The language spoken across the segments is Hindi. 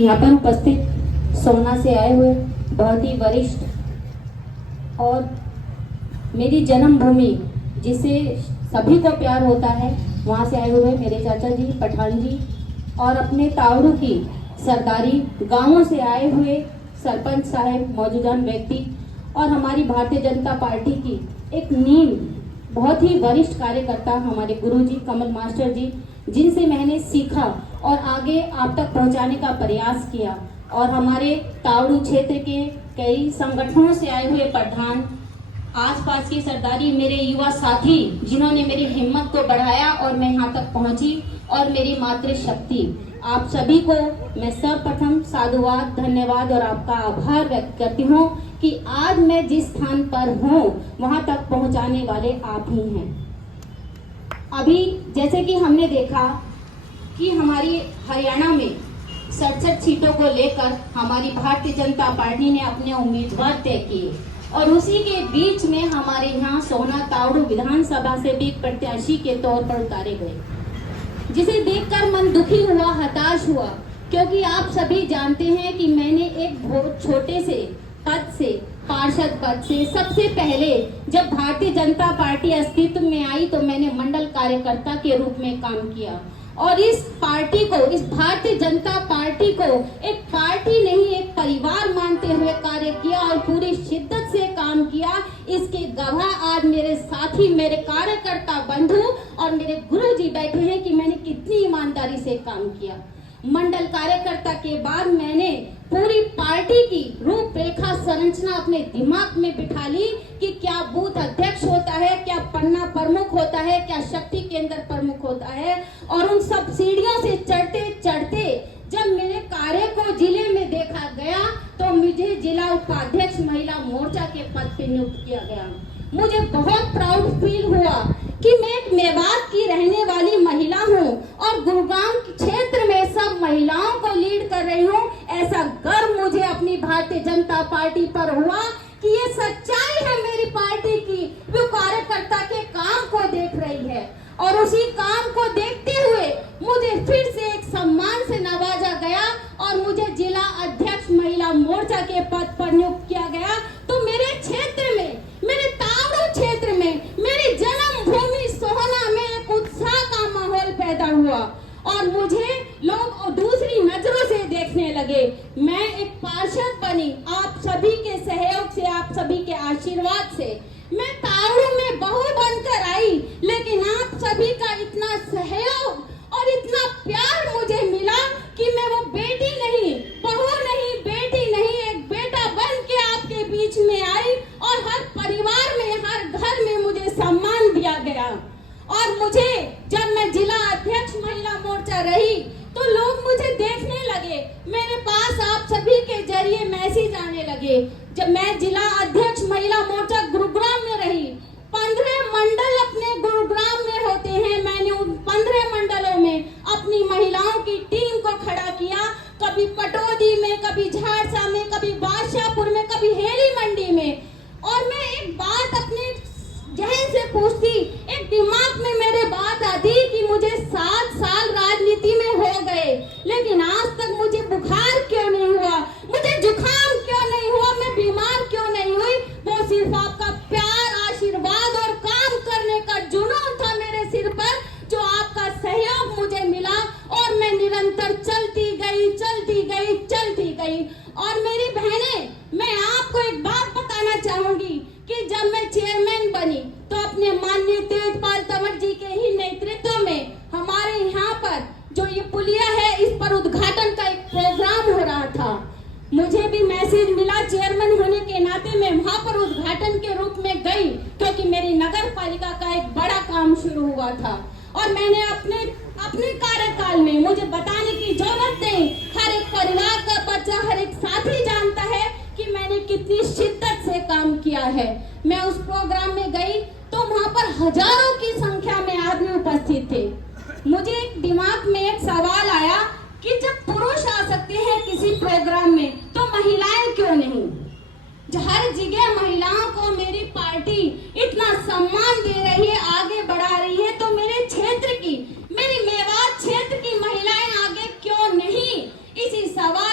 यहाँ पर उपस्थित सोना से आए हुए बहुत ही वरिष्ठ और मेरी जन्मभूमि जिसे सभी को प्यार होता है वहाँ से आए हुए मेरे चाचा जी पठान जी और अपने तावड़ू की सरदारी गांवों से आए हुए सरपंच साहब मौजूदान व्यक्ति और हमारी भारतीय जनता पार्टी की एक नींव बहुत ही वरिष्ठ कार्यकर्ता हमारे गुरुजी कमल मास्टर जी, जिनसे मैंने सीखा और आगे आप तक पहुंचाने का प्रयास किया। और हमारे तावड़ू क्षेत्र के कई संगठनों से आए हुए प्रधान, आसपास की सरदारी, मेरे युवा साथी जिन्होंने मेरी हिम्मत को बढ़ाया और मैं यहाँ तक पहुँची, और मेरी मातृशक्ति, आप सभी को मैं सर्वप्रथम साधुवाद, धन्यवाद और आपका आभार व्यक्त करती हूँ कि आज मैं जिस स्थान पर हूँ वहाँ तक पहुँचाने वाले आप ही हैं। अभी जैसे कि हमने देखा कि हमारी हरियाणा में 67 सीटों को लेकर हमारी भारतीय जनता पार्टी ने अपने उम्मीदवार तय किए और उसी के बीच में हमारे यहाँ सोना तावड़ू विधानसभा से भी एक प्रत्याशी के तौर पर उतारे गए, जिसे देखकर मन दुखी हुआ, हताश हुआ, क्योंकि आप सभी जानते हैं कि मैंने एक बहुत छोटे से पद से, पार्षद पद से, सबसे पहले जब भारतीय जनता पार्टी अस्तित्व में आई तो मैंने मंडल कार्यकर्ता के रूप में काम किया और इस पार्टी को, इस भारतीय जनता पार्टी को एक पार्टी नहीं एक परिवार मानते हुए कार्य किया और पूरी शिद्दत से काम किया। इसके गवाह आज मेरे साथी, मेरे कार्यकर्ता बंधु और मेरे गुरुजी बैठे हैं कि मैंने कितनी ईमानदारी से काम किया। मंडल कार्यकर्ता के बाद मैंने पूरी पार्टी की रूपरेखा संरचना अपने दिमाग में बिठा ली कि क्या बूथ अध्यक्ष होता है, क्या पन्ना प्रमुख होता है, क्या शक्ति केंद्र प्रमुख होता है। और उन सब सीढ़ियों से चढ़ते चढ़ते जब मेरे कार्य को जिले में देखा गया तो मुझे जिला उपाध्यक्ष महिला मोर्चा के पद पे नियुक्त किया गया। मुझे बहुत प्राउड फील हुआ कि मैं एक मेवात की रहने वाली महिला हूँ और गुरुग्राम क्षेत्र में सब महिलाओं को लीड कर रही हूँ। ऐसा गर्व मुझे अपनी भारतीय जनता पार्टी पर हुआ कि ये सच्चाई है मेरी पार्टी की, वो कार्यकर्ता के काम को देख रही है और उसी काम को देखते हुए मुझे फिर से एक सम्मान से नवाजा गया और मुझे जिला अध्यक्ष महिला मोर्चा के पद पर नियुक्त किया गया। तो मेरे क्षेत्र में, मेरे तावड़ू क्षेत्र में, मेरी जन्मभूमि सोहना में एक उत्साह का माहौल पैदा हुआ और मुझे लोग दूसरी नजरों से देखने लगे। मैं एक पार्षद बनी आप सभी के सहयोग से, आप सभी के आशीर्वाद से। मैं तावड़ू में बहू बनकर आई, लेकिन आप सभी का इतना सहयोग और इतना प्यार मुझे मिला कि मैं वो बेटी नहीं, बहू नहीं, बेटी नहीं, एक बेटा बन के आपके बीच में आई और हर परिवार में, हर घर में मुझे सम्मान दिया गया। और मुझे जब मैं जिला अध्यक्ष महिला मोर्चा रही तो लोग मुझे देखने लगे, मेरे पास आप सभी के जरिए मैसेज आने लगे। जब मैं जिला अध्यक्ष महिला मोर्चा गुरुग्राम में रही, 15 मंडल अपने गुरुग्राम में होते हैं, मैंने उन 15 मंडलों में अपनी महिलाओं की टीम को खड़ा किया, कभी पटौदी में, कभी झारसा में, कभी बादशाहपुर में, कभी हेली मंडी में। और मैं एक बात अपने जहन से पूछती, एक दिमाग में मेरे बात आती कि मुझे 7 साल राजनीति में हो गए, लेकिन आज तक मुझे बुखार क्यों नहीं हुआ, मुझे जुकाम क्यों नहीं हुआ, मैं बीमार क्यों नहीं हुई। वो सिर्फ आपका प्यार, आशीर्वाद और काम करने का जुनून था मेरे सिर पर, जो आपका सहयोग मुझे मिला और मैं निरंतर चलती गई, चलती गई, चलती गई। और मेरी बहनें, मैं आपको एक बात बताना चाहूंगी कि जब मैं चेयरमैन बनी तो अपने माननीय तेजपाल तंवर जी के ही नेतृत्व में हमारे यहाँ पर जो ये पुलिया है, इस पर उद्घाटन का एक प्रोग्राम हो रहा था। मुझे भी मैसेज मिला, चेयरमैन होने के नाते मैं वहाँ पर उद्घाटन के रूप में गई, क्योंकि मेरी नगर पालिका का एक बड़ा काम शुरू हुआ था। और मैंने अपने कार्यकाल में, मुझे बताने की जरूरत नहीं, हर एक परिवार का बच्चा, हर एक साथी जानता है कि मैंने कितनी शिद्दत से काम किया है। मैं उस प्रोग्राम में गई तो वहाँ पर हजारों की संख्या में आदमी उपस्थित थे। मुझे एक दिमाग में एक सवाल आया कि जब पुरुष आ सकते हैं किसी प्रोग्राम में तो महिलाएं क्यों नहीं। हर जगह महिलाओं को मेरी पार्टी इतना सम्मान दे रही है, आगे बढ़ा रही है, तो मेरे क्षेत्र की, मेरी मेवात क्षेत्र की महिलाएं आगे क्यों नहीं, इसी सवाल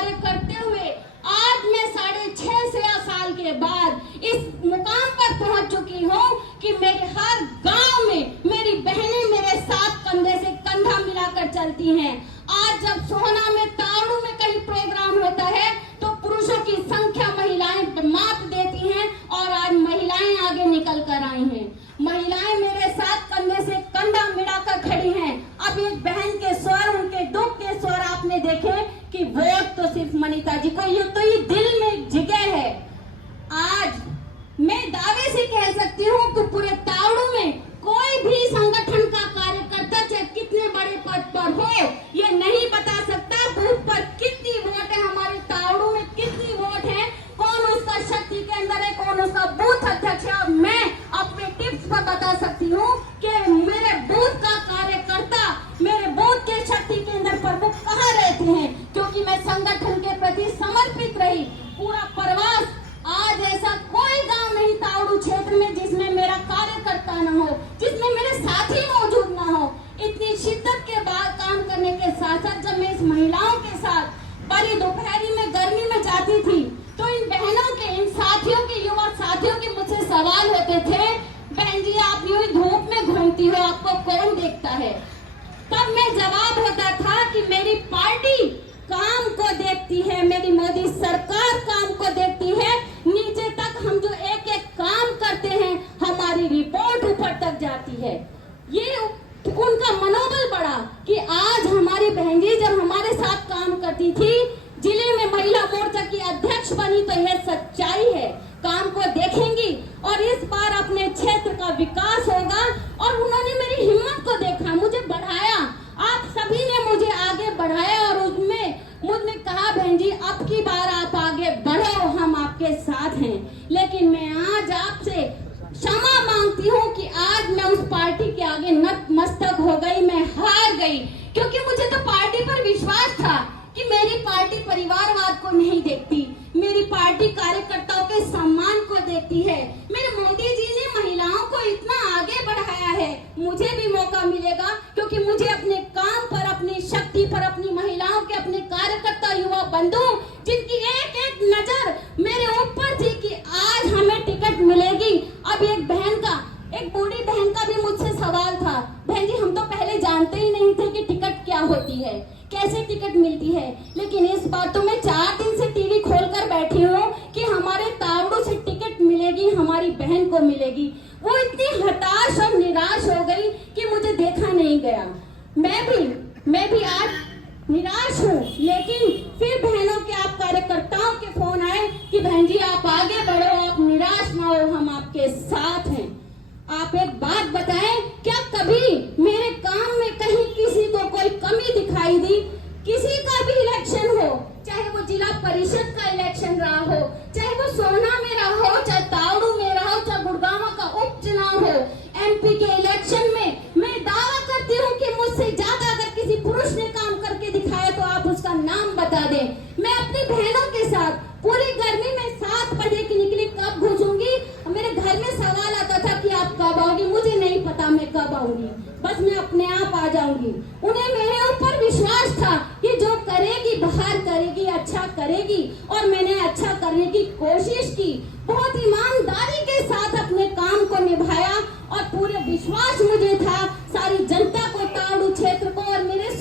कार्य करते हुए आज मैं 6.5 साल के बाद इस मुकाम पर पहुंच चुकी हूं कि मेरे हर गांव में मेरी बहनें मेरे साथ कंधे से कंधा मिलाकर चलती हैं। आज जब सोहना में, ताड़ू में कहीं प्रोग्राम होता है तो पुरुषों की संख्या महिलाएं मात देती हैं और आज महिलाएं आगे निकल कर आई हैं। महिलाएं मेरे साथ कंधे से कंधा मिलाकर खड़ी हैं। अब एक बहन के स्वर, उनके दुख के स्वर आपने देखे कि वोट तो सिर्फ मनीता जी को, ये दिल में जगह है। आज मैं दावे से कह सकती हूँ कि पूरे तावड़ू में कोई भी संगठन का कार्यकर्ता चाहे कितने बड़े पद पर हो, ये नहीं बता सकता बूथ पर कितनी वोट है, हमारे तावड़ू में कितनी वोट है, कौन उसका शक्ति के अंदर है, कौन उसका बूथ अध्यक्ष है। मैं अपने टिप्स पर बता सकती हूँ कि मेरे बूथ का कार्यकर्ता, मेरे बूथ के शक्ति के अंदर प्रमुख कहाँ रहते हैं, क्योंकि मैं संगठन के प्रति समर्पित रही। पूरा प्रवास, आज ऐसा कोई गांव नहीं तावड़ू क्षेत्र में जिसमें मेरा कार्यकर्ता न हो, जिसमें मेरे साथी मौजूद न हो। इतनी शिद्दत के बाद काम करने के साथ साथ जब मैं इस महिलाओं के साथ बड़ी दोपहरी में गर्मी में जाती थी तो इन बहनों के, इन साथियों के, युवा साथियों के मुझसे सवाल होते थे, बहन जी आप यूं धूप में घूमती हो, आपको कौन देखता है। तब मैं जवाब होता था कि मेरी पार्टी काम को देखती है, मेरी मोदी सरकार काम को देखती है। नीचे तक हम जो एक एक काम करते हैं हमारी रिपोर्ट ऊपर तक जाती है। ये उनका मनोबल बढ़ा कि आज हमारी बहन जी जब हमारे साथ काम करती थी, जिले में महिला मोर्चा की अध्यक्ष बनी, तो यह सच्चाई है। काम को देखेंगी और इस बार अपने क्षेत्र का विकास होगा। और उन्होंने मेरी हिम्मत को देखा, मुझे बढ़ाया, आप सभी ने मुझे आगे बढ़ाया और उसमें मुझने कहा बहन जी अब की बार आप आगे बढ़ो, हम आपके साथ हैं। लेकिन मैं आज आपसे क्षमा मांगती हूँ कि आज मैं उस पार्टी के आगे नतमस्तक हो गई, मैं हार गई, क्योंकि मुझे तो पार्टी पर विश्वास था कि मेरी पार्टी परिवारवाद को नहीं देखती, मेरी पार्टी कार्यकर्ताओं के सम्मान को देखती है। मेरे मोदी जी ने महिलाओं को इतना आगे बढ़ाया है, मुझे भी मौका मिलेगा, क्योंकि मुझे अपने काम पर, अपनी शक्ति पर, अपनी महिलाओं के, अपने कार्यकर्ता युवा बंधु जिनकी एक एक नजर मेरे ऊपर थी कि आज हमें टिकट मिलेगी। अब एक बहन का, एक बूढ़ी बहन का भी मुझसे सवाल था, बहन जी हम तो पहले जानते ही नहीं थे कि टिकट क्या होती है, कैसे टिकट मिलती है। लेकिन इस बार तो मैं 4 दिन से टीवी खोलकर बैठी हूँ कि हमारे तावड़ू से टिकट मिलेगी, हमारी बहन को मिलेगी। वो इतनी हताश और निराश हो गई कि मुझे देखा नहीं गया। मैं भी आज निराश हूँ। लेकिन फिर बहनों के, आप कार्यकर्ताओं के फोन आए कि बहन जी आप आगे बढ़ो, आप निराश ना हो, हम आपके साथ हैं। आप एक बात बताएं, क्या कभी मेरे काम में कहीं किसी को कोई कमी दिखाई दी? किसी का भी इलेक्शन हो, चाहे वो जिला परिषद का इलेक्शन रहा हो, चाहे वो सोहना में रहा हो, चाहे तावड़ू में रहा हो, चाहे गुड़गांव का उपचुनाव हो, एमपी के इलेक्शन में मैं दावा करती हूँ कि मुझसे ज्यादा अगर किसी पुरुष ने काम करके दिखाया तो आप उसका नाम बता दें। मैं अपनी बहनों के साथ पूरी गर्मी में 7 बजे की निकली, कब घुसूंगी, मेरे घर में सवाल आता था कि आप कब आओगी, मुझे नहीं पता मैं कब आऊंगी, बस मैं अपने आप आ जाऊंगी। उन्हें मेरे ऊपर विश्वास था कि जो करेगी बाहर करेगी, अच्छा करेगी, और मैंने अच्छा करने की कोशिश की, बहुत ईमानदारी के साथ अपने काम को निभाया और पूरे विश्वास मुझे था सारी जनता को, तावड़ू क्षेत्र को और मेरे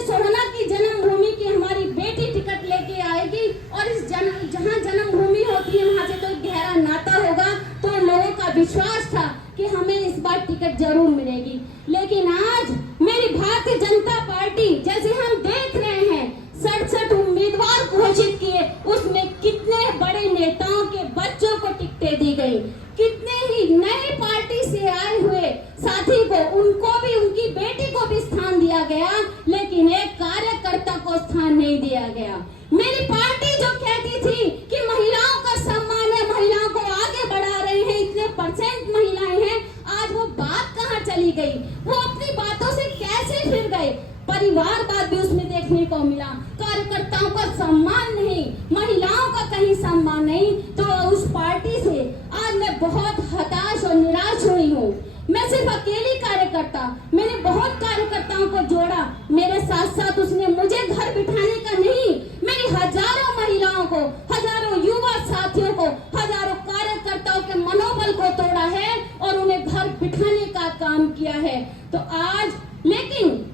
सोहना की जन्मभूमि की हमारी बेटी टिकट लेके आएगी। और इस जहाँ जन्मभूमि होती है वहाँ से तो गहरा नाता होगा। तो लोगों का विश्वास था कि हमें इस बार टिकट जरूर मिलेगी। लेकिन आज मेरी भारतीय जनता पार्टी, जैसे हम देख रहे हैं 67 उम्मीदवार घोषित किए, उसमें कितने बड़े नेताओं के बच्चों को टिकटें दी गई, कितने ही नए पार्टी से आए हुए साथी को, उनको भी, उनकी बेटी को भी स्थान दिया गया, लेकिन एक कार्यकर्ता को स्थान नहीं दिया गया। मेरी पार्टी जो कहती थी कि महिलाओं का सम्मान है, महिलाओं को आगे बढ़ा रहे हैं, इतने % महिलाएं हैं, आज वो बात कहाँ चली गई? वो अपनी बातों से कैसे फिर गए? परिवारवाद भी उसमें देखने को मिला, कार्यकर्ताओं का सम्मान नहीं, महिलाओं का कहीं सम्मान नहीं। तो उस पार्टी से आज मैं बहुत हताश और निराश हुई हूँ। मैं सिर्फ अकेली कार्यकर्ता, मैंने बहुत कार्यकर्ताओं को जोड़ा, मेरे साथ साथ उसने मुझे घर बिठाने का नहीं, को, हजारों युवा साथियों को, हजारों कार्यकर्ताओं के मनोबल को तोड़ा है और उन्हें घर बिठाने का काम किया है। तो आज, लेकिन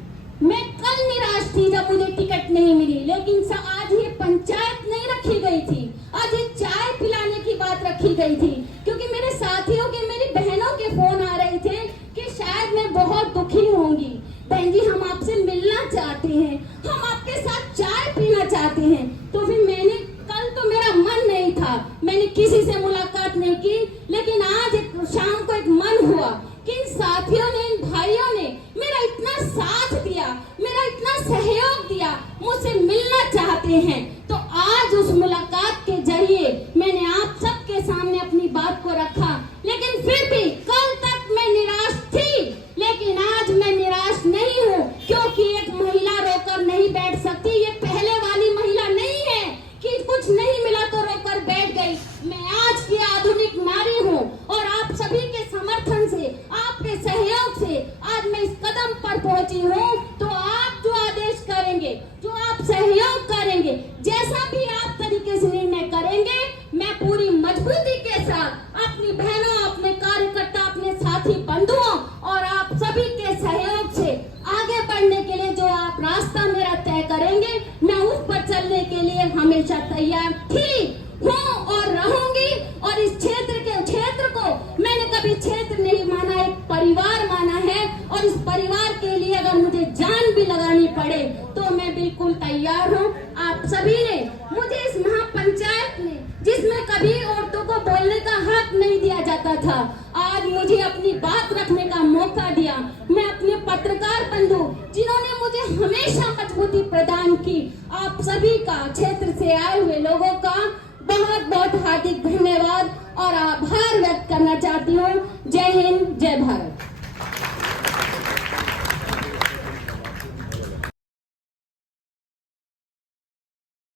मैं कल निराश थी जब मुझे टिकट नहीं मिली, लेकिन आज ये पंचायत नहीं रखी गई थी, आज ये चाय पिलाने की बात रखी गई थी, क्योंकि मेरे साथियों के, मेरी बहनों के फोन आ रहे थे कि शायद मैं बहुत दुखी होंगी, बहन जी हम आपसे मिलना चाहते हैं, हम आपके साथ चाय पीना चाहते हैं। तो फिर मैंने, कल तो मेरा मन नहीं था, मैंने किसी से मुलाकात नहीं की, लेकिन आज शाम को एक मन हुआ कि इन साथियों ने, इन भाइयों ने मेरा इतना साथ दिया, मेरा इतना सहयोग दिया, मुझसे मिलना चाहते हैं। तो आज उस मुलाकात के जरिए मैंने आप सबके सामने अपनी बात को रखा। लेकिन फिर भी कल तक मैं निराश थी, लेकिन आज मैं निराश नहीं हूँ, क्योंकि एक महिला रोकर नहीं बैठ सकती। ये पहले वाली महिला नहीं है कि कुछ नहीं मिला तो रोकर बैठ गई। मैं आज की आधुनिक नारी हूँ और आप सभी के समर्थन से, आपके सहयोग से आज मैं इस कदम पर पहुंची हूँ। तो आप जो आदेश करेंगे, जो आप सहयोग करेंगे, जैसा भी आप तरीके से निर्णय करेंगे, मैं पूरी मजबूती के साथ अपनी बहनों, अपने कार्यकर्ता, अपने साथी बंधुओं और आप सभी के सहयोग से आगे बढ़ने के लिए जो आप रास्ता मेरा तय करेंगे, मैं उस पर चलने के लिए हमेशा तैयार थी, हूँ और रहूंगी। और इस क्षेत्र को मैंने कभी क्षेत्र नहीं माना, एक परिवार माना है, और इस परिवार के लिए अगर मुझे जान भी लगानी पड़े तो मैं बिल्कुल तैयार हूँ। आप सभी ने मुझे इस महापंचायत में, जिसमें कभी औरतों को बोलने का हक नहीं दिया जाता था, आज मुझे अपनी बात रखने का मौका दिया। मैं अपने पत्रकार बंधु, जिन्होंने मुझे हमेशा मजबूती प्रदान की, आप सभी का, क्षेत्र से आए हुए लोगों का बहुत बहुत हार्दिक धन्यवाद और आभार व्यक्त करना चाहती हूँ। जय हिंद, जय भारत।